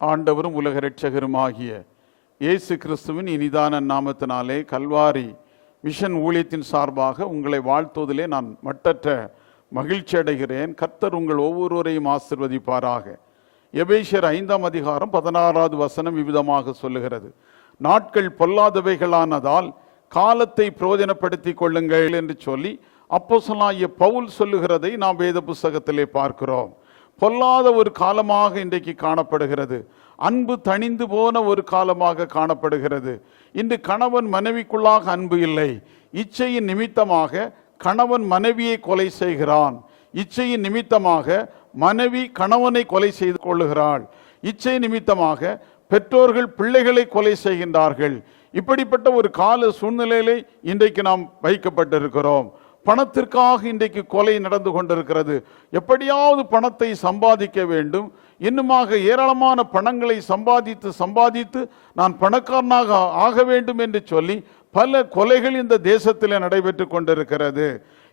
ஆண்டவரும் உலக இரட்சகருமாகிய இயேசு கிறிஸ்துவின் இனிதான நாமத்தினாலே கல்வாரி மிஷன் ஊழியத்தின் சார்பாக உங்களை வாழ்த்துவதிலே நான் மட்டற்ற மகிழ்ச்சி அடைகிறேன். கர்த்தர் உங்கள் ஒவ்வொருவரையும் ஆசீர்வதிப்பாராக. எபேசியர் 5ஆம் அதிகாரம் 16வது வசனம் இவ்விதமாக சொல்லுகிறது, நாட்கள் பொல்லாதவைகளானதால் காலத்தை பிரயோஜனப்படுத்திக் கொள்ளுங்கள் என்று சொல்லி அப்போஸ்தலனாகிய பவுல் சொல்லுகிறதை நாம் வேத புஸ்தகத்திலே பார்க்கிறோம். பொல்லாத ஒரு காலமாக இன்றைக்கு காணப்படுகிறது. அன்பு தணிந்து போன ஒரு காலமாக காணப்படுகிறது. இன்று கணவன் மனைவிக்குள்ளாக அன்பு இல்லை. இச்சையின் நிமித்தமாக கணவன் மனைவியை கொலை செய்கிறான். இச்சையின் நிமித்தமாக மனைவி கணவனை கொலை செய்து கொள்ளுகிறாள். இச்சை நிமித்தமாக பெற்றோர்கள் பிள்ளைகளை கொலை செய்கின்றார்கள். இப்படிப்பட்ட ஒரு கால சூழ்நிலையிலே இன்றைக்கு நாம் வைக்கப்பட்டிருக்கிறோம். பணத்திற்காக இன்றைக்கு கொலை நடந்து கொண்டிருக்கிறது. எப்படியாவது பணத்தை சம்பாதிக்க வேண்டும், இன்னுமாக ஏராளமான பணங்களை சம்பாதித்து நான் பணக்காரனாக ஆக வேண்டும் என்று சொல்லி பல கொலைகள் இந்த தேசத்தில் நடைபெற்று கொண்டிருக்கிறது.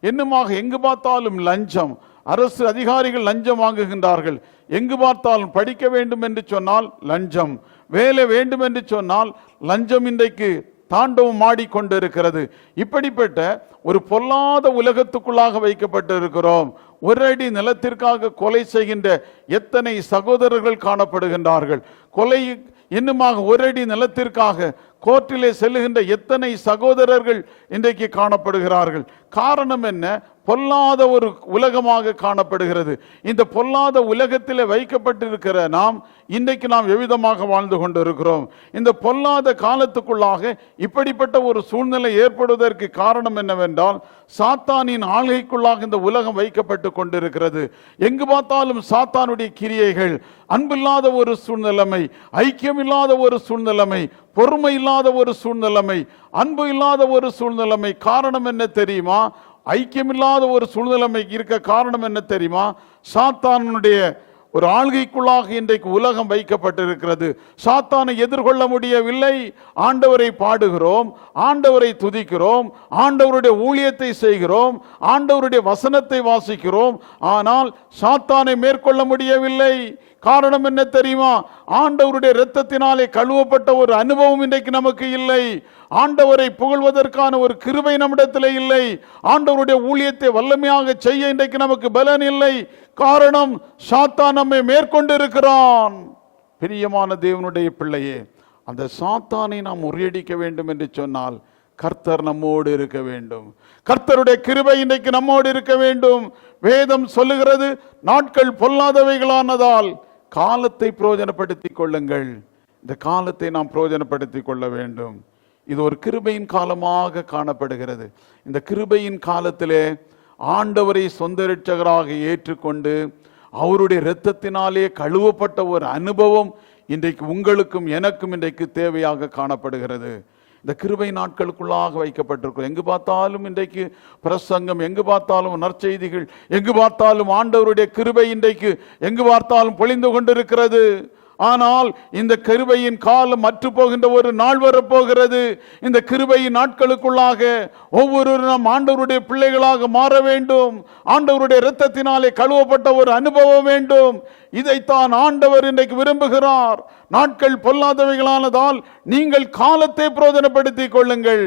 இன்னுமாக எங்கு பார்த்தாலும் லஞ்சம், அரசு அதிகாரிகள் லஞ்சம் வாங்குகின்றார்கள். எங்கு பார்த்தாலும் படிக்க வேண்டும் என்று சொன்னால் லஞ்சம், வேலை வேண்டும் என்று சொன்னால் லஞ்சம் இன்றைக்கு தாண்டவம் ஆடிக்கொண்டிருக்கிறது. இப்படிப்பட்ட ஒரு பொல்லாத உலகத்துக்குள்ளாக வைக்கப்பட்டிருக்கிறோம். ஒரு அடி நிலத்திற்காக கொலை செய்கின்ற எத்தனை சகோதரர்கள் காணப்படுகின்றார்கள். கொலை இன்னுமாக ஒரு அடி நிலத்திற்காக கோர்ட்டிலே செல்லுகின்ற எத்தனை சகோதரர்கள் இன்றைக்கு காணப்படுகிறார்கள். காரணம் என்ன? பொல்லாத ஒரு உலகமாக காணப்படுகிறது. இந்த பொல்லாத உலகத்திலே வைக்கப்பட்டிருக்கிற நாம் இன்றைக்கு எவ்விதமாக வாழ்ந்து கொண்டிருக்கிறோம். இந்த பொல்லாத காலத்துக்குள்ளாக இப்படிப்பட்ட ஒரு சூழ்நிலை ஏற்படுவதற்கு காரணம் என்னவென்றால், சாத்தானின் ஆளுகைக்குள்ளாக இந்த உலகம் வைக்கப்பட்டு கொண்டிருக்கிறது. எங்கு பார்த்தாலும் சாத்தானுடைய கிரியைகள், அன்பில்லாத ஒரு சூழ்நிலைமை, ஐக்கியமில்லாத ஒரு சூழ்நிலைமை, பொறுமை இல்லாத ஒரு சூழ்நிலைமை, அன்பு இல்லாத ஒரு சூழ்நிலைமை. காரணம் என்ன தெரியுமா? ஐக்கியமில்லாத ஒரு சூழ்நிலைமை இருக்க காரணம் என்ன தெரியுமா? சாத்தானுடைய ஒரு ஆள்கைக்குள்ளாக இன்றைக்கு உலகம் வைக்கப்பட்டிருக்கிறது. சாத்தானை எதிர்கொள்ள முடியவில்லை. ஆண்டவரை பாடுகிறோம், ஆண்டவரை துதிக்கிறோம், ஆண்டவருடைய ஊழியத்தை செய்கிறோம், ஆண்டவருடைய வசனத்தை வாசிக்கிறோம். ஆனால் சாத்தானை மேற்கொள்ள முடியவில்லை. காரணம் என்ன தெரியுமா? ஆண்டவருடைய இரத்தத்தினாலே கழுவப்பட்ட ஒரு அனுபவம் இன்றைக்கு நமக்கு இல்லை. ஆண்டவரை புகழ்வதற்கான ஒரு கிருபை நம்மிடத்தில் இல்லை. ஆண்டவருடைய ஊழியத்தை வல்லமையாக செய்ய இன்றைக்கு நமக்கு பலன் இல்லை. காரணம், சாத்தான் நம்மை மேற்கொண்டு இருக்கிறான். பிரியமான தேவனுடைய பிள்ளையே, அந்த சாத்தானை நாம் முறியடிக்க வேண்டும் என்று சொன்னால் கர்த்தர் நம்மோடு இருக்க வேண்டும். கர்த்தருடைய கிருபை இன்றைக்கு நம்மோடு இருக்க வேண்டும். வேதம் சொல்லுகிறது, நாட்கள் பொல்லாதவைகளானதால் காலத்தை பிரயோஜனப்படுத்திக் கொள்ளுங்கள். இந்த காலத்தை நாம் பிரயோஜனப்படுத்திக் கொள்ள வேண்டும். இது ஒரு கிருபையின் காலமாக காணப்படுகிறது. இந்த கிருபையின் காலத்திலே ஆண்டவரை சொந்த இரட்சகராக ஏற்றுக்கொண்டு அவருடைய இரத்தத்தினாலே கழுவப்பட்ட ஒரு அனுபவம் இன்றைக்கு உங்களுக்கும் எனக்கும் இன்றைக்கு தேவையாக காணப்படுகிறது. இந்த கிருபை நாட்களுக்குள்ளாக வைக்கப்பட்டிருக்கும். எங்கு பார்த்தாலும் இன்றைக்கு பிரசங்கம், எங்கு பார்த்தாலும் நற்செய்திகள், எங்கு பார்த்தாலும் ஆண்டவருடைய கிருபை இன்றைக்கு எங்கு பார்த்தாலும் பொழிந்து கொண்டிருக்கிறது. ஆனால் இந்த கிருபையின் காலம் அற்று போகின்ற ஒரு நாள் வரப்போகிறது. இந்த கிருபையின் நாட்களுக்குள்ளாக ஒவ்வொருவரும் நாம் ஆண்டவருடைய பிள்ளைகளாக மாற வேண்டும். ஆண்டவருடைய இரத்தத்தினாலே கழுவப்பட்ட ஒரு அனுபவம் வேண்டும். இதைத்தான் ஆண்டவர் இன்றைக்கு விரும்புகிறார். நாட்கள் பொல்லாதவைகளானதால் நீங்கள் காலத்தை பிரயோஜனப்படுத்திக் கொள்ளுங்கள்.